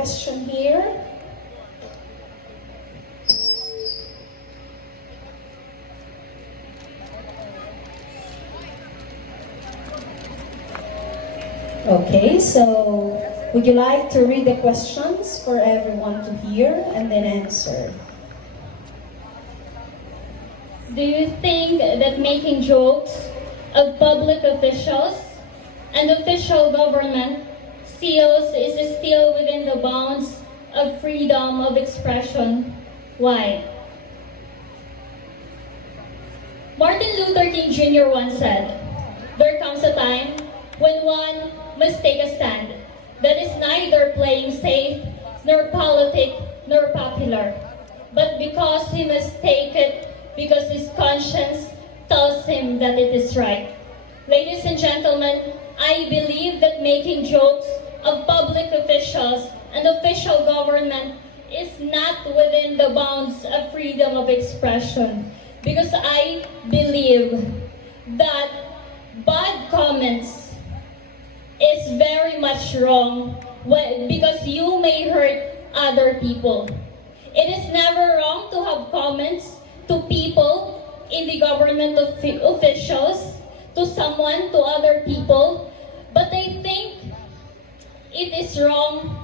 question here. Okay, so would you like to read the questions for everyone to hear and then answer? Do you think that making jokes of public officials and official government is still within the bounds of freedom of expression? Why? Martin Luther King Jr. once said, "There comes a time when one must take a stand that is neither playing safe, nor politic, nor popular, but because he must take it because his conscience tells him that it is right." Ladies and gentlemen, I believe that making jokes of public officials and official government is not within the bounds of freedom of expression, because I believe that bad comments is very much wrong because you may hurt other people. It is never wrong to have comments to people in the government officials, to someone, to other people, but I think it is wrong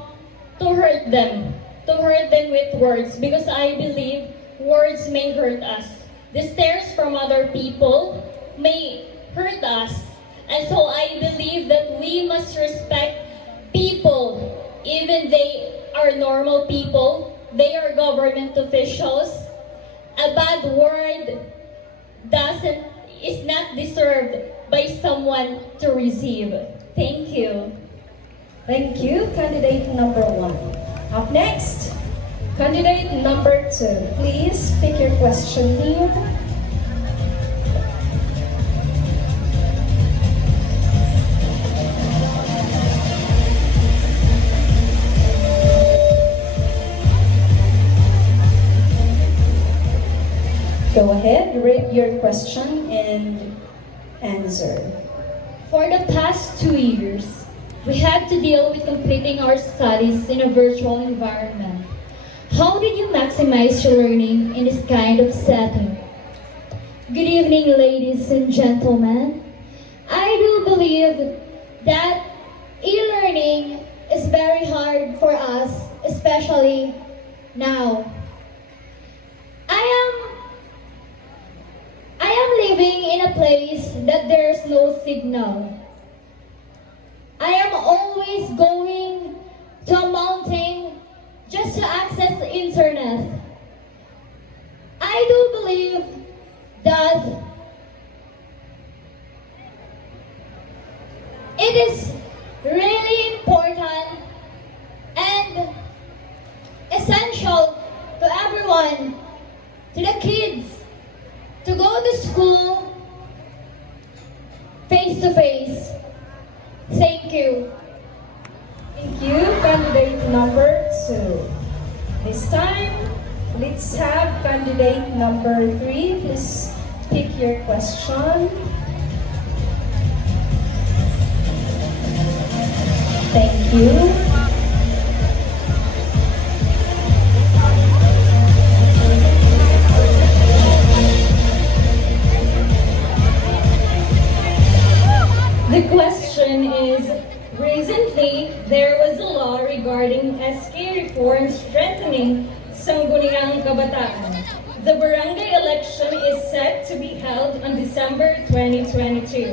to hurt them with words, because I believe words may hurt us. The stares from other people may hurt us. And so I believe that we must respect people, even they are normal people, they are government officials. A bad word is not deserved by someone to receive. Thank you. Thank you, candidate number 1. Up next, candidate number 2. Please pick your question here. Go ahead, read your question and answer. For the past 2 years, we had to deal with completing our studies in a virtual environment. How did you maximize your learning in this kind of setting? Good evening, ladies and gentlemen. I do believe that e-learning is very hard for us, especially now. I am living in a place that there's no signal. I am always going to a mountain just to access the internet. I do believe that it is really important and essential to everyone, to the kids, to go to school face to face. Thank you. Thank you, candidate number 2. This time, let's have candidate number 3. Please pick your question. Thank you. The question is, recently there was a law regarding SK reform strengthening sangguniang kabataan. The barangay election is set to be held on December 2022.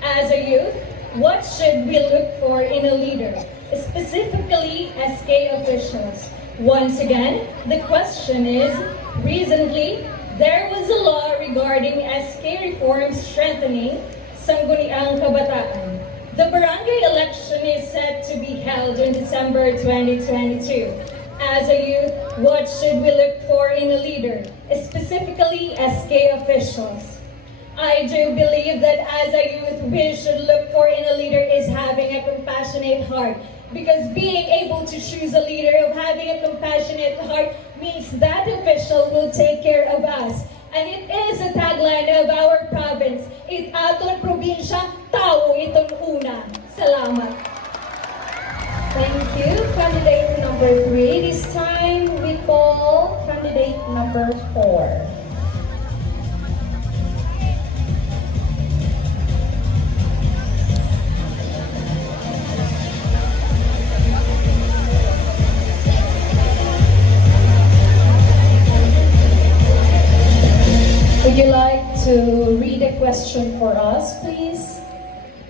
As a youth, what should we look for in a leader, specifically SK officials? Once again, the question is, recently there was a law regarding SK reform strengthening sangguniang kabataan. The barangay election is set to be held in December 2022. As a youth, what should we look for in a leader, specifically SK officials? I do believe that as a youth, we should look for in a leader is having a compassionate heart. Because being able to choose a leader of having a compassionate heart means that official will take care of us. And it is a tagline of our province. It aton probinsya, tao itong una. Salamat. Thank you, candidate number number 3. This time we call candidate number 4. Would you like to read a question for us, please?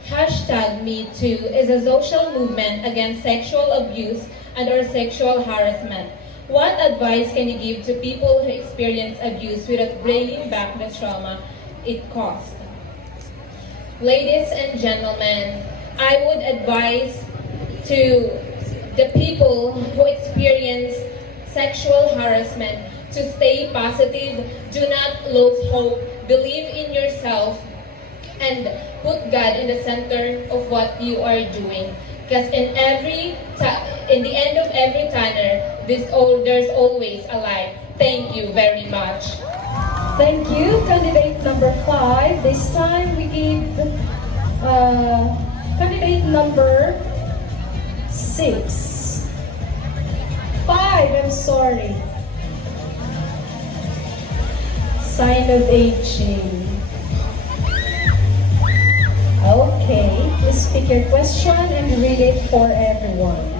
Hashtag #MeToo is a social movement against sexual abuse and or sexual harassment. What advice can you give to people who experience abuse without bringing back the trauma it caused? Ladies and gentlemen, I would advise to the people who experience sexual harassment to stay positive, do not lose hope, believe in yourself, and put God in the center of what you are doing. Because in the end of every tunnel, there's always a light. Thank you very much. Thank you, candidate number 5. This time we give candidate number 6. 5, I'm sorry. Sign of aging. Okay, please pick your question and read it for everyone.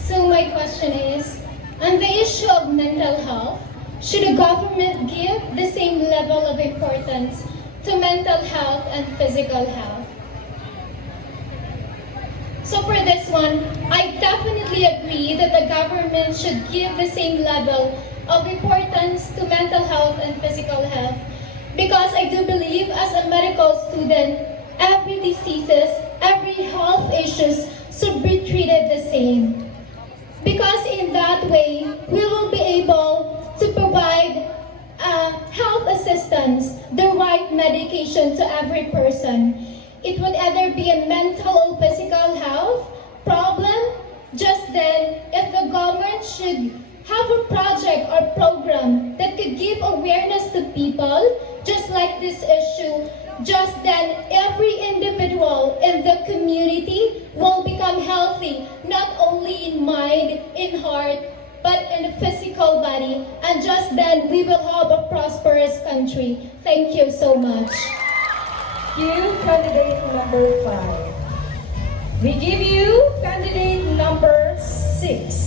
So my question is, on the issue of mental health, should the government give the same level of importance to mental health and physical health? So for this one, I definitely agree that the government should give the same level of importance to mental health and physical health, because I do believe as a medical student, every diseases, every health issues should be treated the same. Because in that way, we will be able to provide health assistance, the right medication to every person. It would either be a mental or physical health problem. Just then, if the government should have a project or program that could give awareness to people, just like this issue, just then every individual in the community will become healthy, not only in mind, in heart, but in the physical body. And just then we will have a prosperous country. Thank you so much. Thank you, candidate number 5. We give you candidate number 6.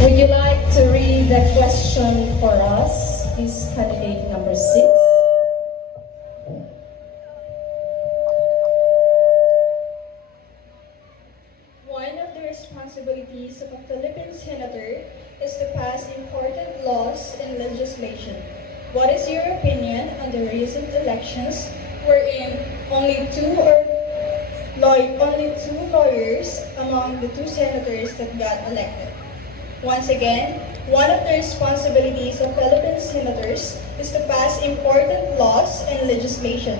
Would you like to read the question for us? Is candidate number 6. One of the responsibilities of a Philippine senator is to pass important laws and legislation. What is your opinion on the recent elections wherein only two lawyers among the 2 senators that got elected? Once again, one of the responsibilities of Philippine senators is to pass important laws and legislation.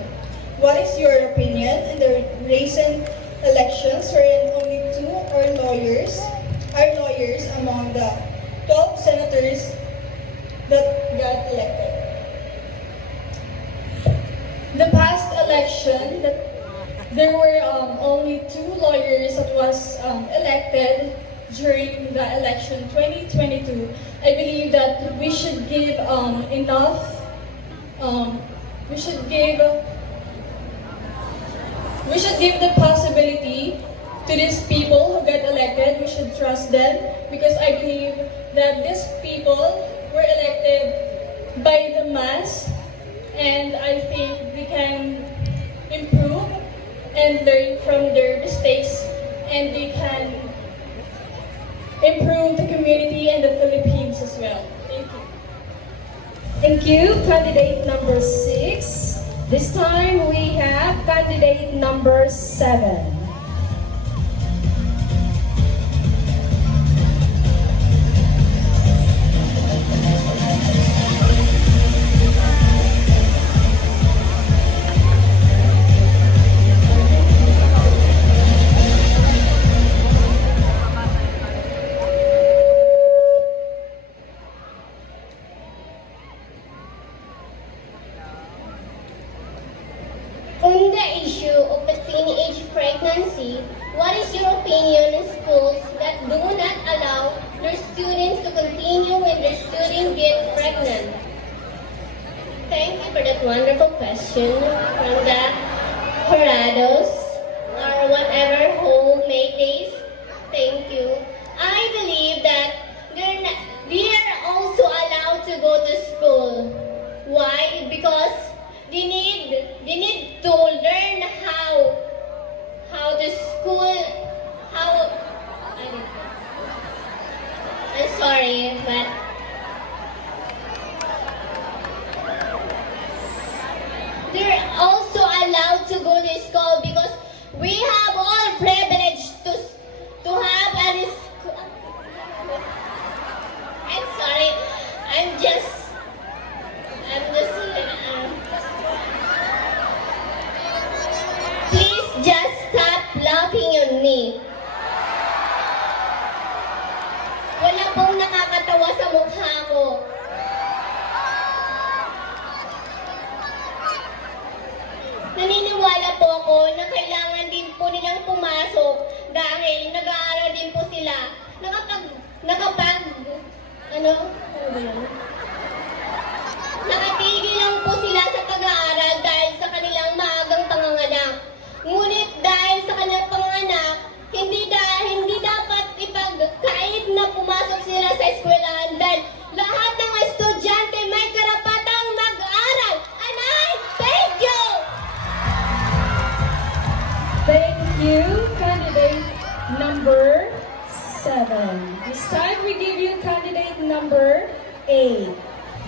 What is your opinion on the recent elections wherein only 2 are lawyers among the 12 senators that got elected? The past election, there were only 2 lawyers that was elected during the election 2022. I believe that we should give the possibility to these people who get elected. We should trust them, because I believe that these people were elected by the mass, and I think we can improve and learn from their mistakes, and we can improve the community and the Philippines as well. Thank you. Thank you, candidate number 6. This time we have candidate number 7. the issue of the teenage pregnancy, what is your opinion on schools that do not allow their students to continue when their student gets pregnant? Thank you for that wonderful question from the Horados or whatever homemade days. Thank you. I believe that they are also allowed to go to school. Why? Because they need to learn how to school, I'm sorry, but they're also allowed to go to school because we have all privilege to have a school. I'm sorry, I'm just please just stop laughing on me. Wala pong nakakatawa sa mukha ko. Naniniwala po ako na kailangan din po nilang pumasok dahil nag-aaral din po sila. Nakatigil lang po sila sa pag-aaral dahil sa kanilang maagang panganganak. Ngunit dahil sa kanilang panganganak, hindi dapat kahit na pumasok sila sa eskwelahan dahil lahat ng estudyante may karapatang mag-aral. And I thank you! Thank you, candidate number 7. This time we give you candidate number 8.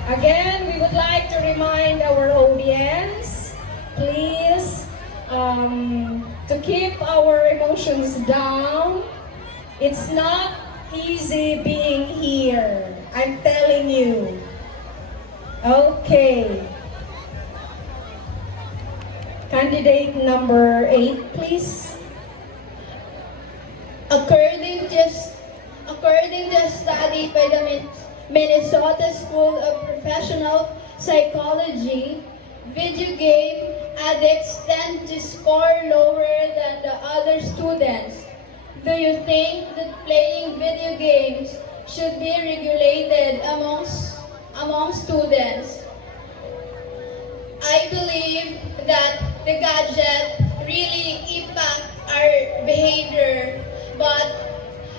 Again, we would like to remind our audience, please, to keep our emotions down. It's not easy being here. I'm telling you. Okay. Candidate number 8, please. According to a study by the Minnesota School of Professional Psychology, video game addicts tend to score lower than the other students. Do you think that playing video games should be regulated among students? I believe that the gadget really impact our behavior, but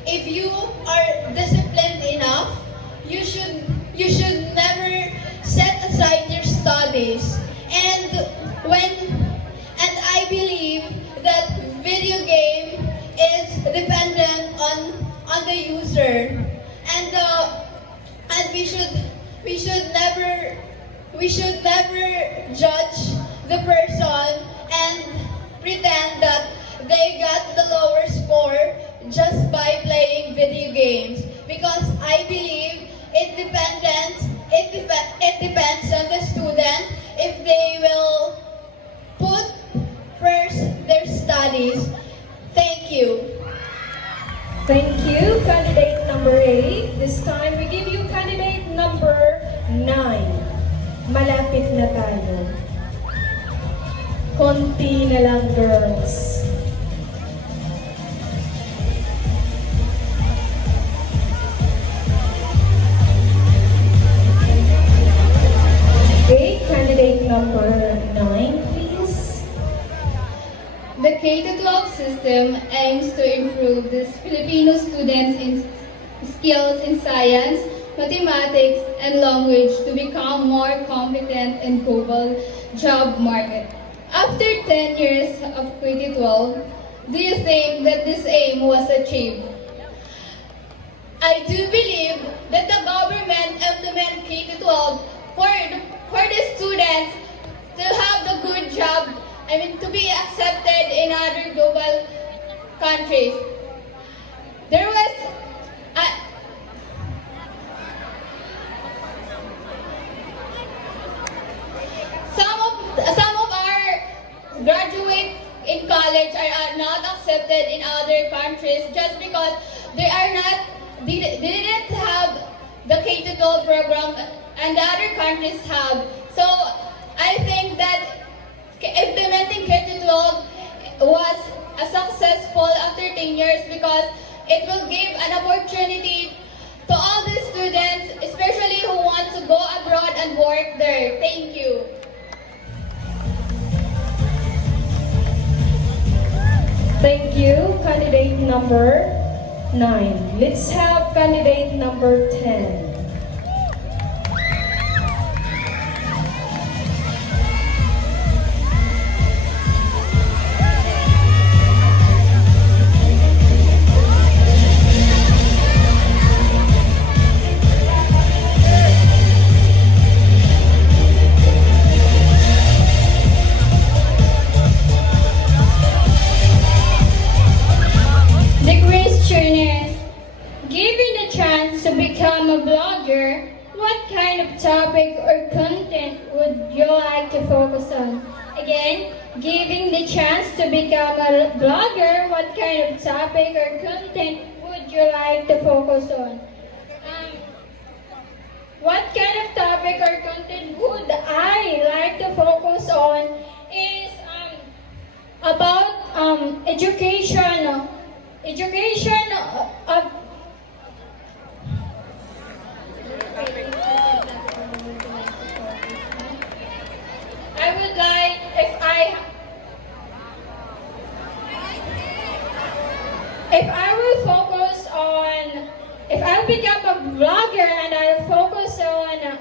if you are disciplined enough, you should never set aside your studies. And I believe that video game is dependent on the user, and we should never judge the person and pretend that they got the lower score just by playing video games, because I believe it depends on the student if they will put first their studies. Thank you. Thank you, candidate number 8. This time we give you candidate number 9. Malapit na tayo. Konti na lang, girls. Okay, candidate number 9, please. The K-12 system aims to improve the Filipino students in skills in science, mathematics, and language to become more competent in global job market. After 10 years of K-12, do you think that this aim was achieved? I do believe that the government implement K-12 for the students to have the good job, to be accepted in other global countries. There was some of our graduates in college are not accepted in other countries just because they didn't have the K-12 program and the other countries have. So I think that implementing K-12 seniors because it will give an opportunity to all the students, especially who want to go abroad and work there. Thank you. Thank you, candidate number 9. Let's have candidate number 10. The questionnaires. Given the chance to become a blogger, what kind of topic or content would you like to focus on? Again, giving the chance to become a blogger, what kind of topic or content would you like to focus on? What kind of topic or content would I like to focus on is about education. Education of I would like if I will focus on if I'll become a blogger and I'll focus on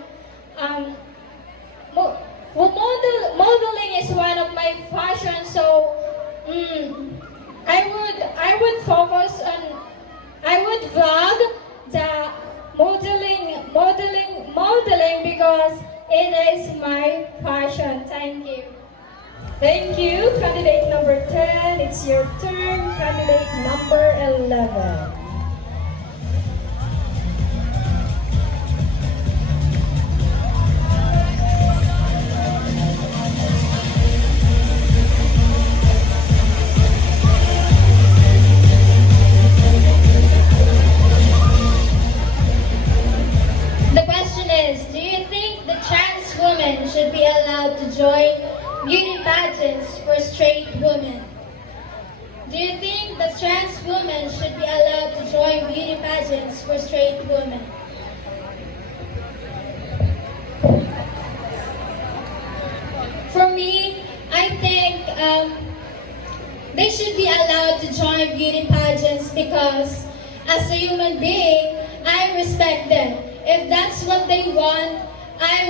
modeling is one of my passions, so I would focus on I would vlog the modeling because it is my passion. Thank you. Thank you, candidate number 10. It's your turn, candidate number 11. The question is, do you think the trans women should be allowed to join beauty pageants for straight women? Do you think the trans women should be allowed to join beauty pageants for straight women? For me, I think they should be allowed to join beauty pageants because as a human being, I respect them. If that's what they want, I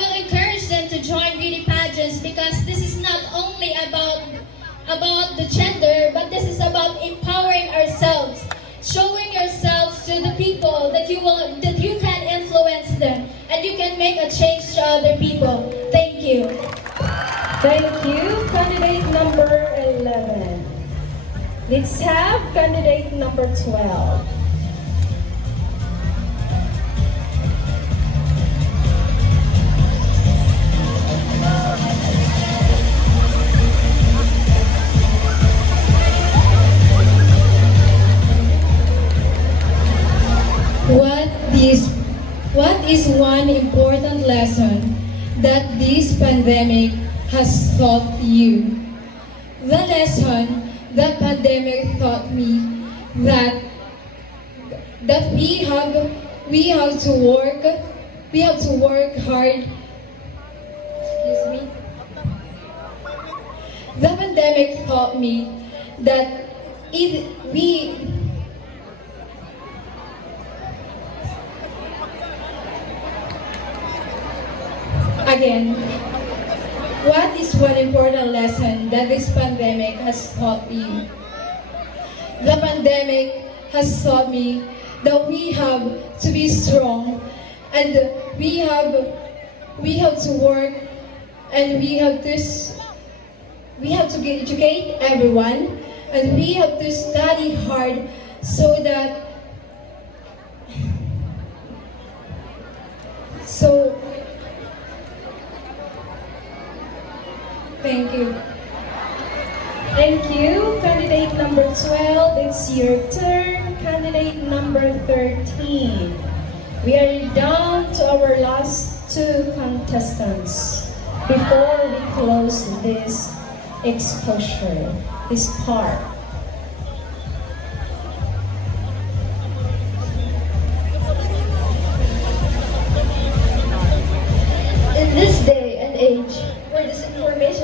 will encourage them to join beauty pageants because this is not only about the gender, but this is about empowering ourselves, showing yourselves to the people that you can influence them and you can make a change to other people. Thank you. Thank you, candidate number 11. Let's have candidate number 12. What is one important lesson that this pandemic has taught you? The lesson that pandemic taught me that we have to work hard. Excuse me. The pandemic taught me that Again, what is one important lesson that this pandemic has taught you? The pandemic has taught me that we have to be strong and we have to work and we have to educate everyone and we have to study hard so thank you. Thank you, candidate number 12. It's your turn, candidate number 13. We are down to our last two contestants before we close this exposure, this part.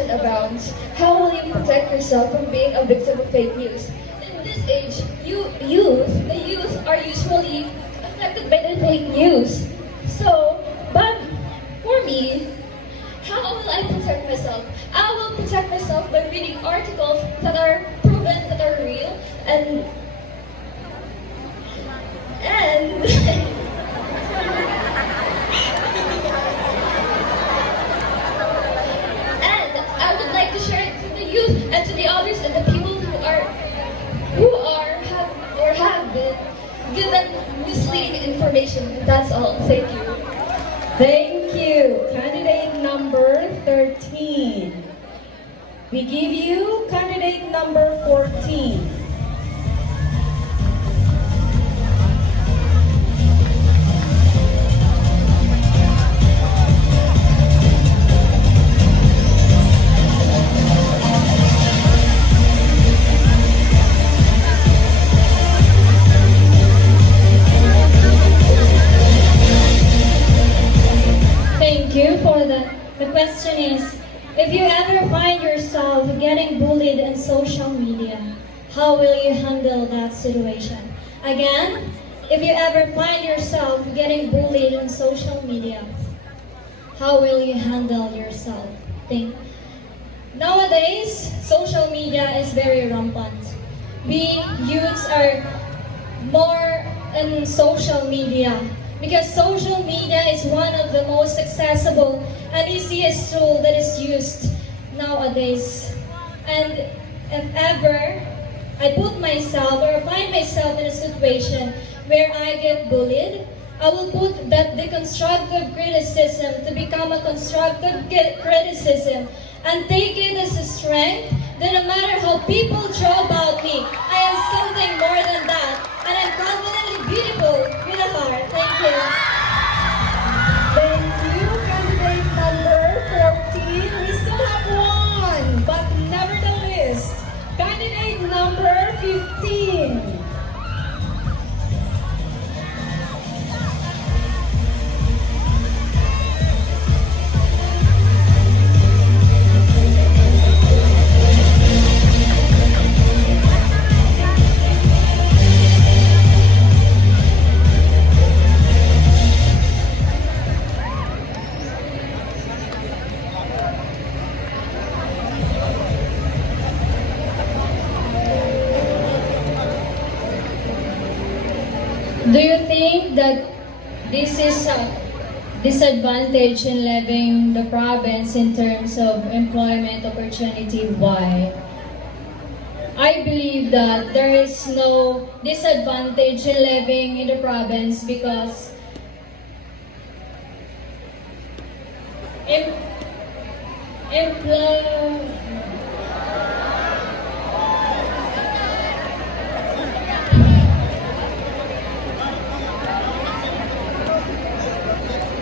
information abounds, how will you protect yourself from being a victim of fake news? In this age, the youth are usually affected by the fake news. So, but for me, how will I protect myself? I will protect myself by reading articles that are proven, that are real, and and I would like to share it to the youth and to the others and the people have been good at misleading information. That's all. Thank you. Thank you. Candidate number 13. We give you candidate number 14. Thank you for that. The question is, if you ever find yourself getting bullied on social media, how will you handle that situation? Again, if you ever find yourself getting bullied on social media, how will you handle yourself? Think. Nowadays, social media is very rampant. We youths are more on social media because social media is one of the most accessible and easiest tool that is used nowadays. And if ever I put myself or find myself in a situation where I get bullied, I will put that deconstructive criticism to become a constructive criticism and take it as a strength that no matter how people draw about me, I am something more than that. And I'm confidently beautiful with a heart. Thank you. Thank you, candidate number 14. We still have one, but never the least. Candidate number 15. Do you think that this is a disadvantage in living the province in terms of employment opportunity? Why? I believe that there is no disadvantage in living in the province because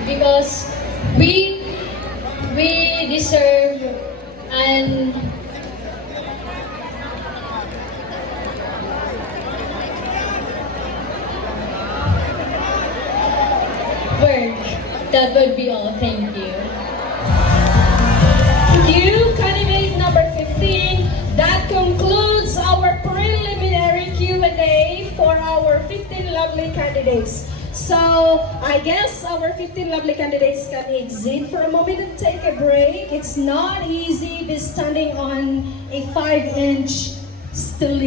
because we deserve and word. That would be all. Thank you. Thank you, candidate number 15. That concludes our preliminary Q&A for our 15 lovely candidates. So, I guess our 15 lovely candidates can exit for a moment and take a break. It's not easy to be standing on a 5-inch stool.